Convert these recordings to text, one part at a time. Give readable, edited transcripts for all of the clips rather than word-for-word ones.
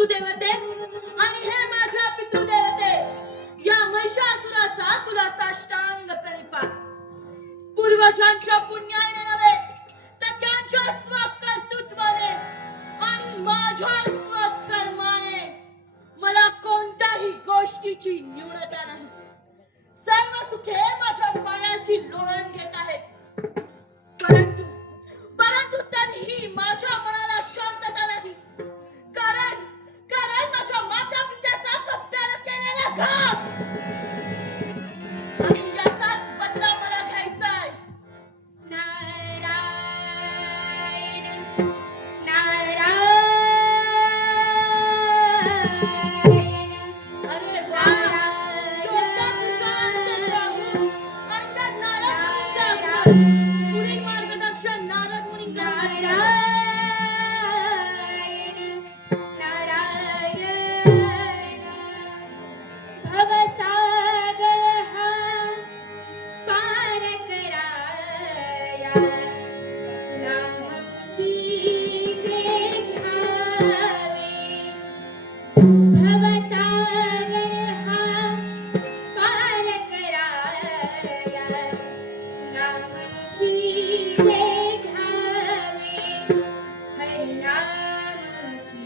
मातृदेवते आणि हे माझ्या पितृदेवते, या महिषासुराचा तुला साष्टांग प्रणिपात. पूर्वजांच्या पुण्याने नव्हे तर त्यांच्या स्वकर्तृत्वाने आणि माझ्या स्वकर्माने मला कोणत्याही गोष्टीची न्यूनता नाही. सर्व सुखे माझ्या पायाशी लोळण घेत आहेत. परंतु परंतु तरीही माझ्या मनाला शांतता नाही. कारण कारण माझ्या माता पित्याचा कप्प्याला केलेला घात आणि याचाच बदला मला घ्यायचा आहे. नारायण नारायण. अरे वा, डोक्यात विचारांचे राहून आणि त्या नारद मुनींचे आगमन. पुढील मार्गदर्शन नारद मुनींकडून नारायण नारायण. भवसागर हा पार कराया, नाममुखी जे घ्यावे. भवसागर हा पार कराया, नाममुखी जे घ्यावे. हरिनाममुखी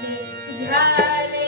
जे घ्यावे.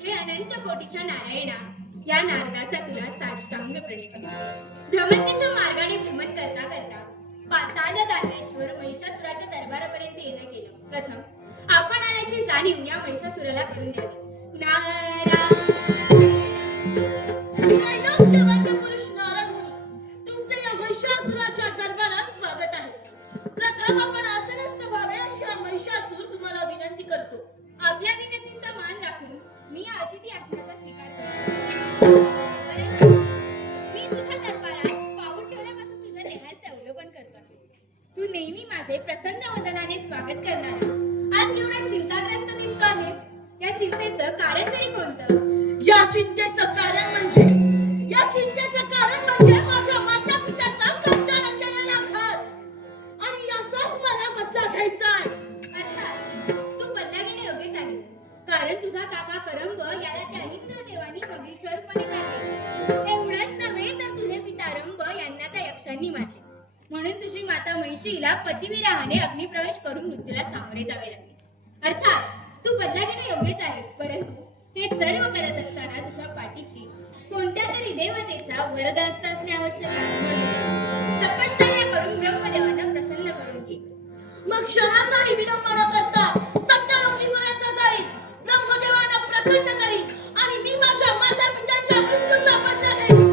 भजनी तव कोटीच्या नारायणा, या नारदाचा तुला साष्टांग प्रणिपात. भ्रमंतीच्या मार्गाने भ्रमण करता करता पाताल दानवेश्वर महिषासुराच्या दरबारापर्यंत येणं केलं. प्रथम आपण आल्याची जाणीव या महिषासुराला करून द्यावी. नारायण पुरुष नारद मुनी, तुमचे या महिषासुराच्या दरबारात स्वागत आहे. प्रथम आपण आसनस्थ व्हावे अशी हा महिषासूर तुम्हाला विनंती करतो. आपल्या विनंतीचा मान राखून मी अतिथी असण्याचा स्वीकार करतो. परंतु मी तुझ्या दरबारात पाऊल ठेवल्यापासून तुझ्या देहाचे अवलोकन करतो आहे. तू नेहमी माझे प्रसन्न वदनाने स्वागत करणारा आज एवढा चिंताग्रस्त दिसतो आहेस. या चिंतेचं कारण तरी कोणतं? महिषीला पतिविरहाने अग्निप्रवेश करून मृत्यूला सामोरे जावे लागले. अर्थात तू बदला घेणं योग्यच आहेस, परंतु हे सर्व करत असताना तुझ्या पाठीशी कोणत्या तरी देवतेचा वरदहस्त असणे आवश्यक आहे. म्हणून तपश्चर्या करून ब्रह्मदेवांना प्रसन्न करून घे. मग क्षणाचाही विलंब न करता सत्यलोकीपर्यंत जाईल, ब्रह्मदेवाला प्रसन्न करीन आणि मी माझ्या माता पित्यांच्या मृत्यूचा बदला घेईन.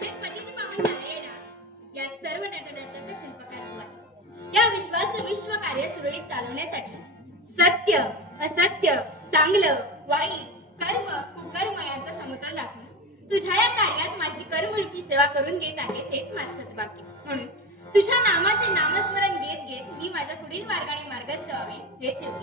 हे पतित पाहून नारायणा, या सर्व नटनाट्याचा शिल्पकार तू आहेस. या विश्वाचं विश्वकार्य सुरळीत चालवण्यासाठी सत्य असत्य, चांगलं वाईट, कर्म कुकर्म यांचा समतोल राखून तुझ्या या कार्यात माझी कर्मरूपी सेवा करून घेत आहेस, हेच माझं सद्भाग्य. म्हणून तुझ्या नामाचे नामस्मरण घेत घेत मी माझ्या पुढील मार्गाने मार्गस्थ व्हावे हेच योग्य.